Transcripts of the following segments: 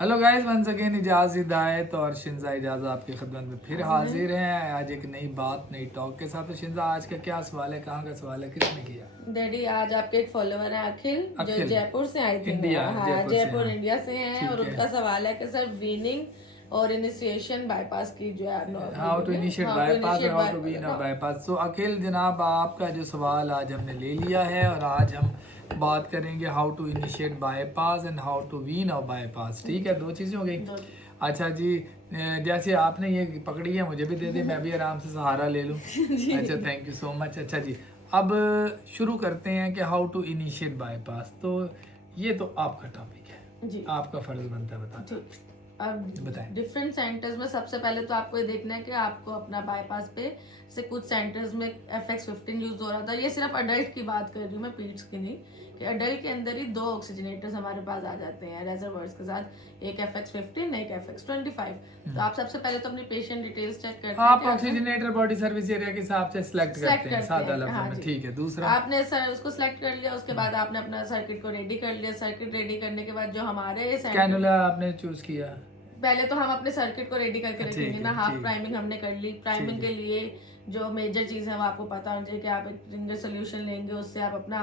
Hello guys, once again Ijaz Hidayat और शिंजा इजाज़ आपकी खिदमत में फिर हाजिर हैं आज एक नई बात नई टॉक के साथ। तो शिंजा, आज का क्या सवाल है, कहाँ का सवाल है, किसने किया? डैडी आज आपके एक फॉलोवर है अखिल, जो अखिल जयपुर से आई थी। इंडिया, हाँ, जयपुर से, जयपुर हाँ इंडिया से हैं और ठीक उनका है। सवाल है कि सर वीनिंग और इनिशिएशन बाईपास की जो है हाउ टू इनिशिएट बाईपास और हाउ टू वीन और हाँ, बाईपास। तो अखिल जनाब, आपका जो सवाल आज हमने ले लिया है और आज हम बात करेंगे how to initiate bypass and how to wean और बाईपास। ठीक है, दो चीज़ें हो गई। अच्छा जी, जैसे आपने ये पकड़ी है मुझे भी दे दे, मैं भी आराम से सहारा ले लूँ। अच्छा, थैंक यू सो मच। अच्छा जी, अब शुरू करते हैं कि हाउ टू इनिशिएट बाईपास। तो ये तो आपका टॉपिक है जी, आपका फर्ज बनता है बताना। अब बताएं। डिफरेंट सेंटर्स में सबसे पहले तो आपको ये देखना है कि आपको अपना बाईपास पे से कुछ सेंटर्स में FX15 यूज हो रहा था। ये सिर्फ अडल्ट की बात कर रही हूँ मैं, पीड्स की नहीं, कि अडल्ट के अंदर ही 2 ऑक्सीजनेटर्स हमारे पास आ जाते हैं रेजर्वर्स के साथ, एक FX15 एक FX25। तो आप सबसे पहले तो अपनी पेशेंट डिटेल्स चेक करते हैं। आप ऑक्सीजनेटर बॉडी सर्विस एरिया के हिसाब से सिलेक्ट करते हैं सादा लफ्ज़ों हाँ में। जी। ठीक है, दूसरा आपने सर उसको सिलेक्ट कर लिया, उसके बाद आपने अपना सर्किट को रेडी कर लिया। सर्किट रेडी करने के बाद जो हमारे कैनुला आपने चूज किया। पहले तो हम अपने सर्किट को रेडी करके रखेंगे ना। हाफ ठीक। प्राइमिंग हमने कर ली। प्राइमिंग के लिए जो मेजर चीज है वो आपको पता होना चाहिए कि आप एक रिंगर सोल्यूशन लेंगे, उससे आप अपना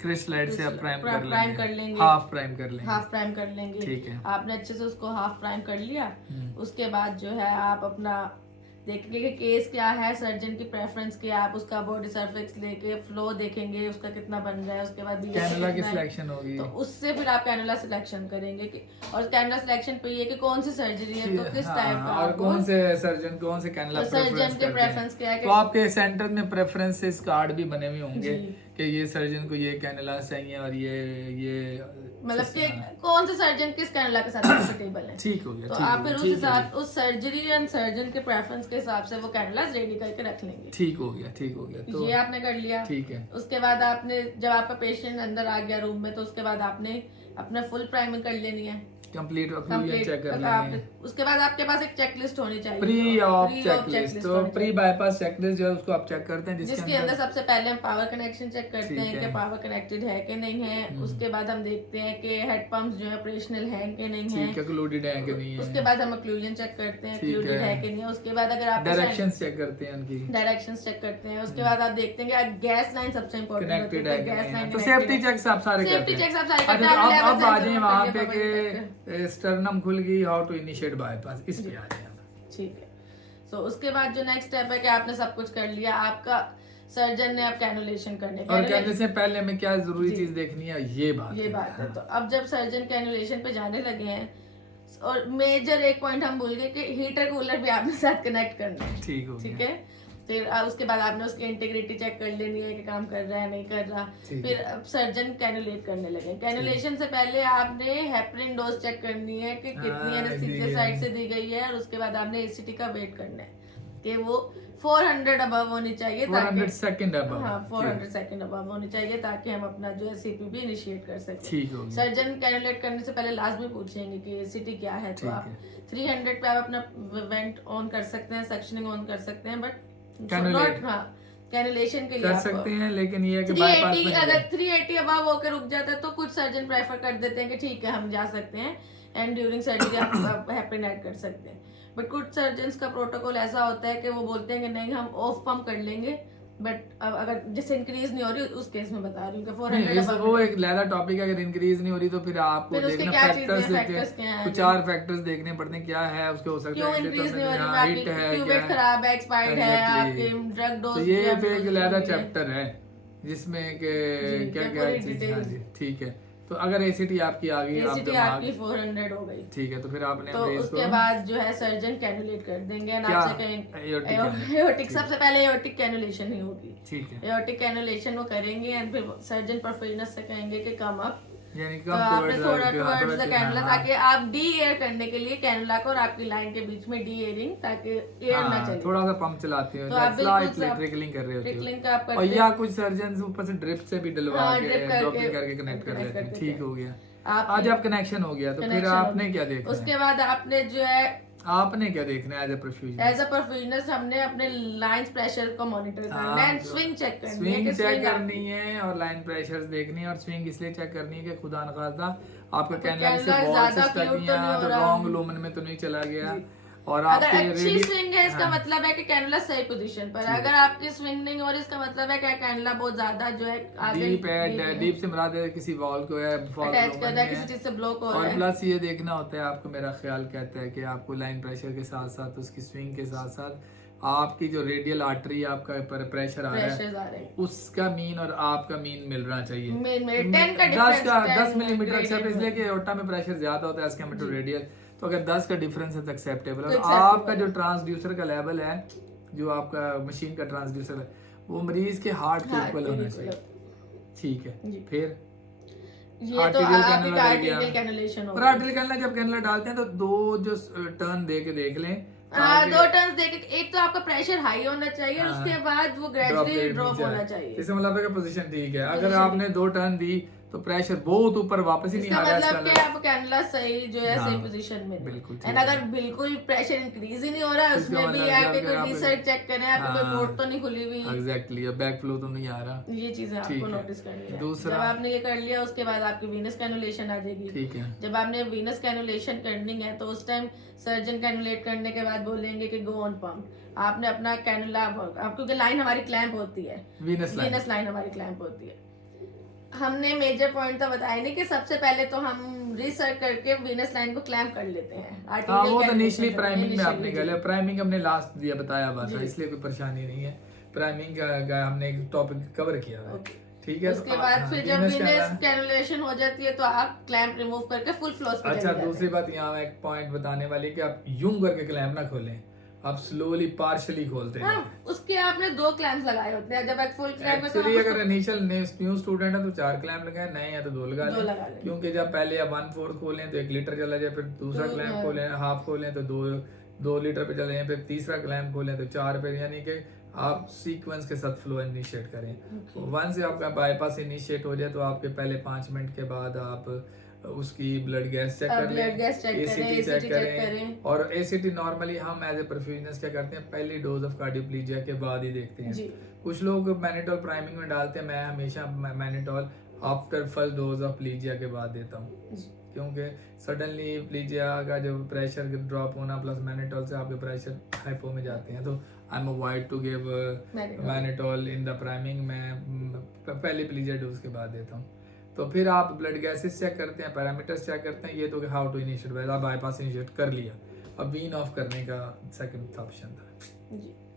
क्रिस्टलाइट से आप प्राइम कर लेंगे, हाफ प्राइम कर लेंगे। हाफ प्राइम कर लेंगे। ठीक है। आपने अच्छे से उसको हाफ प्राइम कर लिया। उसके बाद जो है आप अपना देखेंगे कि केस क्या है, सर्जन की प्रेफरेंस क्या है, आप उसका बॉडी सर्फेक्स लेके फ्लो देखेंगे उसका कितना बन रहा है। उसके बाद कैनुला की सिलेक्शन होगी, तो उससे फिर आप कैनुला सिलेक्शन करेंगे कि, और कैनुला सिलेक्शन पे ये कि कौन सी सर्जरी है, तो किस टाइप का, और कौन से सर्जन कौन से कैनुला सर्जन के प्रेफरेंस क्या है। तो आपके सेंटर में प्रेफरेंस कार्ड भी बने हुए होंगे कि ये सर्जन को ये कैनुला चाहिए और ये मतलब कि कौन से सर्जन किस कैनुला के साथ कंफर्टेबल है। ठीक हो गया। तो आप फिर उस हिसाब उस सर्जरी एंड सर्जन के प्रेफरेंस के हिसाब से वो कैनुला रेडी करके रख लेंगे। ठीक हो गया, ठीक हो गया। तो ये आपने कर लिया। ठीक है। उसके बाद आपने जब आपका पेशेंट अंदर आ गया रूम में, तो उसके बाद आपने अपना फुल प्राइमिंग कर लेनी है, कंप्लीट चेक कर लेंगे। उसके बाद आपके पास एक चेकलिस्ट होनी चाहिए, प्री ऑफ चेकलिस्ट। तो प्री बाईपास चेकलिस्ट जो है उसको आप चेक करते हैं, जिसके अंदर सबसे पहले हम पावर कनेक्शन चेक करते हैं कि पावर कनेक्टेड है कि नहीं है। उसके बाद हम देखते हैं कि हेड पंप्स जो है ऑपरेशनल है कि नहीं है, इंक्लूडेड है कि नहीं है। उसके बाद हम ऑक्लूजन चेक करते हैं इंक्लूडेड है कि नहीं है। उसके बाद अगर आप डायरेक्शंस चेक करते हैं, उनकी डायरेक्शंस चेक करते हैं। उसके बाद आप देखते हैं कि गैस लाइन सबसे इंपॉर्टेंट होती है, गैस लाइन। तो सेफ्टी चेक्स आप सारे करते हैं। सेफ्टी चेक्स आप सारे करते हैं। अब आ जाए वहाँ पे कि स्टर्नम खुल गई, हाउ टू इनिशिएट बाईपास, इस पे आ जाए। ठीक है। सो उसके बाद जो नेक्स्ट स्टेप है कि आपने सब कुछ कर लिया, आपका सर्जन ने आप कैनुलेशन करने और कैनुलेशन से पहले हमें क्या जरूरी चीज देखनी है, ये बात है। तो अब जब सर्जन कैनुलेशन पे जाने लगे हैं, और मेजर एक पॉइंट हम भूल गए कि हीटर कूलर भी आपने साथ कनेक्ट करना है। ठीक है। फिर उसके बाद आपने उसकी इंटीग्रिटी चेक कर लेनी है कि काम कर रहा है नहीं कर रहा। फिर अब सर्जन कैनुलेट करने लगे। कैनुलेशन से पहले आपने हेपरिन डोज चेक करनी है कि कितनी एनेस्थीसिया साइड से दी गई है, और उसके बाद आपने एसीटी का वेट करना है कि वो 400 अबव होनी चाहिए, 400 सेकंड अबव। हाँ, 400 सेकंड अबव होनी चाहिए, ताकि हम अपना जो है CPB इनिशिएट कर सकें। ठीक हो गया। सर्जन कैनुलेट करने से पहले लाजमी पूछेंगे कि एसीटी क्या है। तो आप 300 पे आप अपना वेंट ऑन कर सकते हैं, सक्शनिंग ऑन कर सकते हैं, बट कैनुलेशन के लिए कर सकते हैं, लेकिन ये कि 380 अगर 380 अबव होकर रुक जाता है तो कुछ सर्जन प्रेफर कर देते हैं कि ठीक है हम जा सकते हैं एंड ड्यूरिंग सर्जरी आप हेपरिन ऐड कर सकते हैं। बट कुछ सर्जन्स का प्रोटोकॉल ऐसा होता है कि वो बोलते हैं कि नहीं हम ऑफ पंप कर लेंगे, बट अब अगर जैसे इंक्रीज नहीं हो रही उस केस में बता रही हूँ कि 400 वो एक लहरा टॉपिक है। अगर इंक्रीज नहीं हो रही तो फिर आपको देखना फैक्टर्स, कुछ 4 फैक्टर्स देखने पड़ते हैं, क्या है उसके, हो सकता है इंक्रीज नहीं हो रही, ट्यूबेट खराब है, एक्सपायर्ड है, आपके ड्रग डोज। तो ये फिर एक लहरा चैप्टर है जिसमें क्या क्या चीज। ठीक है। तो अगर एसीटी आपकी आ गई, आपकी 400 हो गई, ठीक है, तो फिर आपने तो उसके बाद जो है सर्जन कैनुलेट कर देंगे। आपसे कहेंगे एओर्टिक, सबसे पहले एओर्टिक कैनुलेशन ही होगी। ठीक है। एओर्टिक कैनुलेशन वो करेंगे एंड फिर सर्जन परफॉर्मेंस से कहेंगे कि कम अप, यानी तो आपने थोड़ा टुवर्ड्स द कैनुला, ताकि आप डी एयर करने के लिए कैनुला को और आपकी लाइन के बीच में डी एयरिंग, ताकि एयर ना चले, थोड़ा सा पंप चलाते हो, तो आप बिल्कुल ट्रिकलिंग कर रहे ट्रिकलिंग का आप हो। और या कुछ सर्जन ऊपर से ड्रिप से भी डलवा के ड्रॉपिंग करके कनेक्ट कर लेते हैं। ठीक हो गया। आज आप कनेक्शन हो गया, तो फिर आपने क्या देखना है? उसके बाद आपने जो है आपने क्या देखना है एज अ परफ्यूजनिस्ट? हमने अपने लाइन प्रेशर को मॉनिटर करना है, स्विंग चेक करनी है, स्विंग चेक करनी है और लाइन प्रेशर देखनी है। और स्विंग इसलिए चेक करनी है कि खुदा नखास्ता आपका कैनुला से कैनुला बॉल से ज्यादा स्टक फ्लूट नहीं तो नहीं आया, हो तो रहा। रॉन्ग लूमन में तो नहीं चला गया। और अगर आपके अच्छी स्विंग है इसका हाँ। मतलब है कि कैनुला सही पोजीशन पर है। अगर आपकी स्विंग नहीं हो रही इसका मतलब है कि कैनुला बहुत ज्यादा जो है आगे डीप है, डीप से मुराद है किसी वॉल को है, अटैच कर रहा है, किसी चीज से ब्लॉक हो रहा और है। प्लस ये देखना होता है आपको, मेरा ख्याल कहता है कि आपको लाइन प्रेशर के साथ साथ उसकी स्विंग के साथ साथ आपकी जो रेडियल आर्टरी आपका प्रेशर आ रहा है उसका मीन और आपका मीन मिल रहा चाहिए। 10 मिलीमीटर एक्सेप्ट, इसलिए कि एओर्टा में प्रेशर ज्यादा होता है एज कम्पेयर टू रेडियल, तो अगर 10 का डिफरेंस है तो एक्सेप्टेबल है। और आपका जो ट्रांसड्यूसर का लेवल है, जो आपका मशीन का ट्रांसड्यूसर है, वो मरीज के हार्ट के इक्वल होना चाहिए। ठीक है, फिर ये तो आर्टिरियल कैनुलेशन हो गया। और आर्टिरियल कैनुला जब कैनुला डालते हैं तो दो जो टर्न दे के देख लें, 2 टर्न्स देके, एक तो आपका प्रेशर हाई होना चाहिए और उसके बाद वो ग्रेजुअली ड्रॉप होना चाहिए। इससे मतलब है कि पोजीशन ठीक है। अगर आपने 2 टर्न दी तो प्रेशर बहुत ऊपर वापस ही नहीं आ रहा है, मतलब कि आप कैनुला सही जो है सही पोजीशन में। बिल्कुल। एंड अगर बिल्कुल प्रेशर इंक्रीज ही नहीं हो रहा है, उसमें भी आके कोई रिसर्च चेक करें, आपको कोई पोर्ट तो नहीं खुली हुई। एग्जैक्टली, और बैक फ्लो तो नहीं आ रहा। ये चीजें आपको नोटिस करनी है। दूसरा, जब आपने ये कर लिया उसके बाद आपकी वीनस कैनुलेशन आ जाएगी। ठीक है। जब आपने वीनस कैनुलेशन करनी है तो उस टाइम सर्जन कैनुलेट करने के बाद बोलेंगे कि गो ऑन पंप। आपने अपना कैनुला, क्योंकि लाइन हमारी क्लैंप होती है, वीनस लाइन हमारी क्लैंप होती है। हमने मेजर पॉइंट तो बताया नहीं कि सबसे पहले तो हम रिसर्च करके वीनस लाइन को क्लैंप कर लेते हैं। हाँ, वो तो इनिशियली प्राइमिंग में आपने कर लिया, प्राइमिंग हमने लास्ट दिया बताया बात है, इसलिए कोई परेशानी नहीं है। प्राइमिंग का हमने एक टॉपिक कवर किया है, ठीक है। उसके बाद फिर जब वीनस कैनुलेशन हो जाती है तो आप क्लैंप रिमूव करके फुल फ्लोस पे अच्छा, दूसरी बात यहाँ एक पॉइंट बताने वाली कि आप यूं करके क्लैंप ना खोलें, आप स्लोली पार्शियली खोलते हैं। उसके आपने 2 क्लैंप्स लगाए होते हैं। जब एक फुल क्लैंप है तो अगर इनिशियल न्यू स्टूडेंट है तो 4 क्लैंप लगाए, नए हैं तो 2 लगा लें। क्योंकि जब पहले आप 1/4 खोलें तो 1 लीटर चला जाए, फिर दूसरा क्लैंप खोलें, हाफ खोलें तो 2 लीटर पे चले जाए, फिर तीसरा क्लैंप खोलें तो 4 पे, यानी कि आप सीक्वेंस के साथ फ्लो इनिशिएट करें। वंस से आपका बाईपास इनिशिएट हो जाए तो आपके पहले 5 मिनट के बाद आप उसकी ब्लड गैस चेक कर लें, एसीटी चेक करें। और एसीटी नॉर्मली हम एज ए परफ्यूजनिस्ट क्या करते हैं, पहली डोज ऑफ कार्डियोप्लीजिया के बाद ही देखते हैं। कुछ लोग मैनिटोल प्राइमिंग में डालते हैं, मैं हमेशा mannitol after first dose of plegia के बाद देता हूँ, क्योंकि सडनली प्लीजिया का जो प्रेशर ड्रॉप होना प्लस मैनिटोल से आपके प्रेशर हाइपो में जाते हैं, तो I am avoid to give mannitol in the priming. मैं पहले प्लीजिया डोज के बाद देता हूँ। तो फिर आप ब्लड गैसेस चेक करते हैं, पैरामीटर्स चेक करते हैं। ये तो हाउ टू इनिशिएट, आप बाईपास इनिशिएट कर लिया, अब वीन ऑफ करने का सेकंड ऑप्शन था।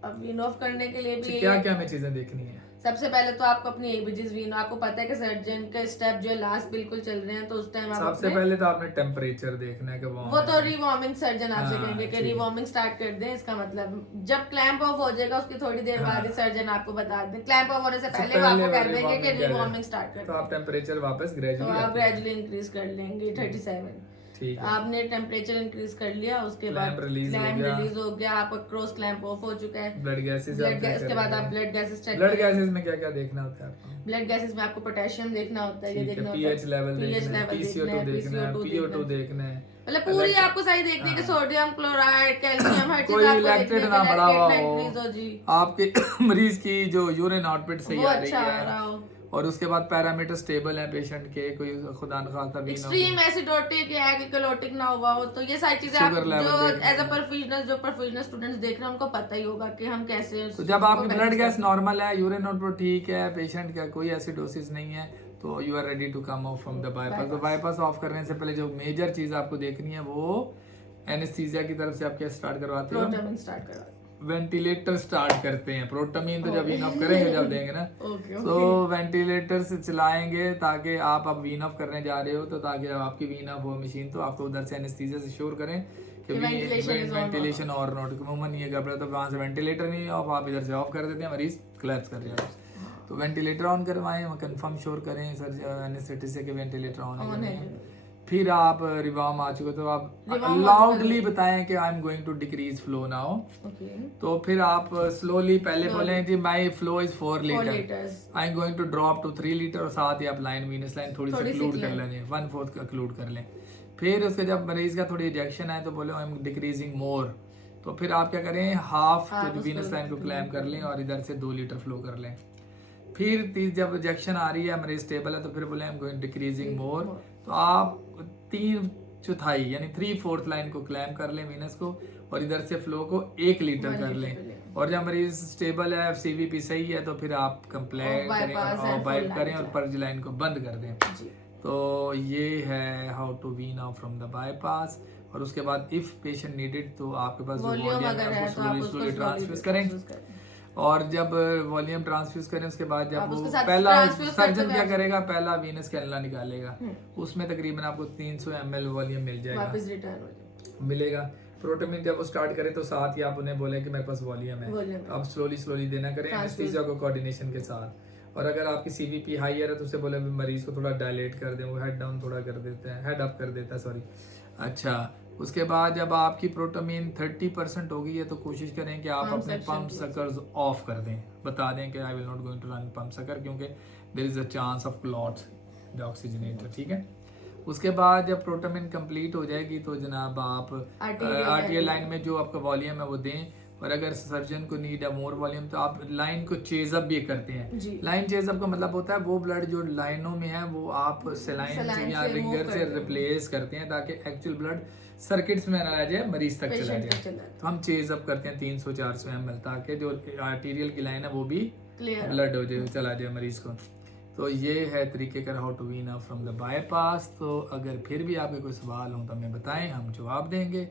अब वीन ऑफ करने के लिए भी क्या क्या हमें चीजें देखनी है। सबसे पहले तो आपको अपनी एबीजीज वीन, आपको पता है कि सर्जन के स्टेप जो है लास्ट बिल्कुल चल रहे हैं, तो उस टाइम आप सबसे पहले तो आपने टेम्परेचर देखना है कि वो तो रिवॉर्मिंग सर्जन आपसे कहेंगे कि रिवॉर्मिंग स्टार्ट कर दें। इसका मतलब जब क्लैंप ऑफ हो जाएगा उसकी थोड़ी देर बाद ही सर्जन आपको बता दें, क्लैंप ऑफ होने से पहले वो आपको कह देंगे कि रिवॉर्मिंग स्टार्ट कर, तो आप टेम्परेचर वापस ग्रेजुअली इंक्रीज कर लेंगे 37। ठीक है, आपने टेम्परेचर इंक्रीज कर लिया, उसके बाद क्लैंप रिलीज हो गया, आपका क्रॉस क्लैंप ऑफ हो चुका है। ब्लड गैसेस, उसके बाद आप blood gases check, blood gases में क्या क्या देखना होता है आपको? ब्लड गैसेस में आपको पोटेशियम देखना होता है, ये देखना होता है, पीएच लेवल देखना है, पीसीओ2 देखना है, PO2 देखना है, मतलब पूरी आपको सही देखनी है कि सोडियम क्लोराइड, कैल्शियम, हर चीज आपको लैक्टेट ना बढ़ा हुआ हो, आपके मरीज की जो यूरिन आउटपुट सही आ रही है, और उसके बाद पैरामीटर स्टेबल है पेशेंट के, कोई खुदा न खास्ता भी एक्सट्रीम एसिडोटिक या एल्कलोटिक ना हुआ हो, तो ये सारी चीजें आप जो एज अ परफ्यूजनल स्टूडेंट्स देख रहे हैं उनको पता ही होगा कि हम कैसे। तो जब आपकी ब्लड गैस नॉर्मल है, यूरिन आउटपुट ठीक है, पेशेंट का कोई एसिडोसिस नहीं है, तो you are ready to come off from the bypass. तो बाईपास ऑफ करने से पहले जो मेजर चीज आपको देखनी है वो एनेस्थीसिया की तरफ से आप क्या स्टार्ट करवाते हो? प्रोटामिन स्टार्ट करवाते हैं, वेंटिलेटर स्टार्ट करते हैं। प्रोटामिन तो जब वीन ऑफ करेंगे जब देंगे ना, तो वेंटिलेटर से चलाएंगे ताकि आप अब वीन ऑफ करने जा रहे हो, तो ताकि आपकी वीन ऑफ हो मशीन, तो आपको उधर से एनेस्थीसिया से श्योर करें कि वेंटिलेशन और नॉट कमोमन ये कर रहा है, तो वहाँ से वेंटिलेटर नहीं ऑफ, आप इधर से ऑफ कर देते हैं, मरीज कोलैप्स कर जाएगा। तो वेंटिलेटर ऑन करवाएं, कंफर्म श्योर करें सर एनेस्थेटिस्ट के वेंटिलेटर ऑन है। फिर आप रिवार्म आ चुके, तो आप लाउडली बताएं कि I am going to decrease flow now. तो फिर आप स्लोली पहले बोलें कि my flow is 4 litre, I am going to drop to 3 litre, और साथ ही आप लाइन वीनस लाइन थोड़ी सी क्लूड कर लें, 1/4 क्लूड कर लें। फिर उसके जब मरीज का थोड़ी रिजेक्शन आए तो बोले आई एम डिक्रीजिंग मोर, तो फिर आप क्या करें, हाफ वीनस लाइन को क्लैम कर लें और इधर से 2 लीटर फ्लो कर लें। फिर जब रिजेक्शन आ रही है, मरीज स्टेबल है, तो फिर बोले आई एम गोइंग डिक्रीजिंग मोर, तो आप 3/4 यानी 3/4 लाइन को क्लैम कर लें वीनस को, और इधर से फ्लो को 1 लीटर कर लें। और जब मरीज स्टेबल है, सीवीपी सही है, तो फिर आप कंप्लेंट करें और बाइप करें और पर्ज लाइन को बंद कर दें। तो ये है how to wean out from the bypass. और उसके बाद इफ पेशेंट नीडेड तो आपके पास जो वॉल्यूम है उसको स्लोली ट्रांसफ्यूज करें। और जब वॉल्यूम ट्रांसफ्यूज करें उसके बाद जब वो पहला सर्जन क्या करेगा, पहला वीनस कैनुला निकालेगा, उसमें तकरीबन आपको 300 ml वॉल्यूम मिल जाएगा, मिलेगा। प्रोटोमिन जब वो स्टार्ट करे तो साथ ही आप उन्हें बोले कि मेरे पास वॉल्यूम है, आप स्लोली देना करें एनेस्थीसिया को कोऑर्डिनेशन के साथ। और अगर आपकी सीवीपी हायर है तो उसे बोले मरीज को थोड़ा डायलेट कर दें, वो हेड डाउन थोड़ा कर देता है, हेड अप कर देता है, सॉरी। अच्छा, उसके बाद जब आपकी प्रोटोमिन 30% हो गई है तो कोशिश करें कि आप अपने पंप सकर्स ऑफ कर दें, बता दें कि I will not going to run pump sucker, क्योंकि there is a chance of clots the oxygenator, ठीक है। उसके बाद जब प्रोटोमिन कंप्लीट हो जाएगी तो जनाब आप आरटीएल लाइन में जो आपका वॉल्यूम है वो दें। और अगर सर्जन को नीड है मोर वॉल्यूम तो आप लाइन को चेजअप भी करते हैं। लाइन चेजअप का मतलब होता है वो ब्लड जो लाइनों में है वो आप सलाइन से या रिंगर से रिप्लेस करते हैं ताकि एक्चुअल ब्लड सर्किट्स में ना रह जाए, मरीज तक चला जाए। तो हम चेजअप करते हैं 300-400 ml ताकि जो आर्टीरियल की लाइन है वो भी ब्लड हो जाए, चला जाए मरीज को। तो ये है तरीके का how to wean out from the bypass. तो अगर फिर भी आपके कोई सवाल हो तो हमें बताएं, हम जवाब देंगे।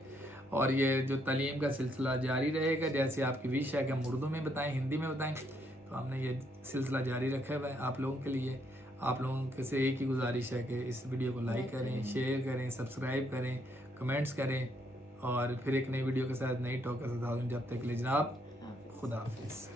और ये जो तालीम का सिलसिला जारी रहेगा, जैसे आपकी विश है कि हम उर्दू में बताएं, हिंदी में बताएं, तो हमने ये सिलसिला जारी रखा हुआ है आप लोगों के लिए। आप लोगों से एक ही गुजारिश है कि इस वीडियो को लाइक करें, शेयर करें, सब्सक्राइब करें, कमेंट्स करें। और फिर एक नई वीडियो के साथ, नई टॉक के साथ, जब तक के लिए जनाब खुदा हाफिज़।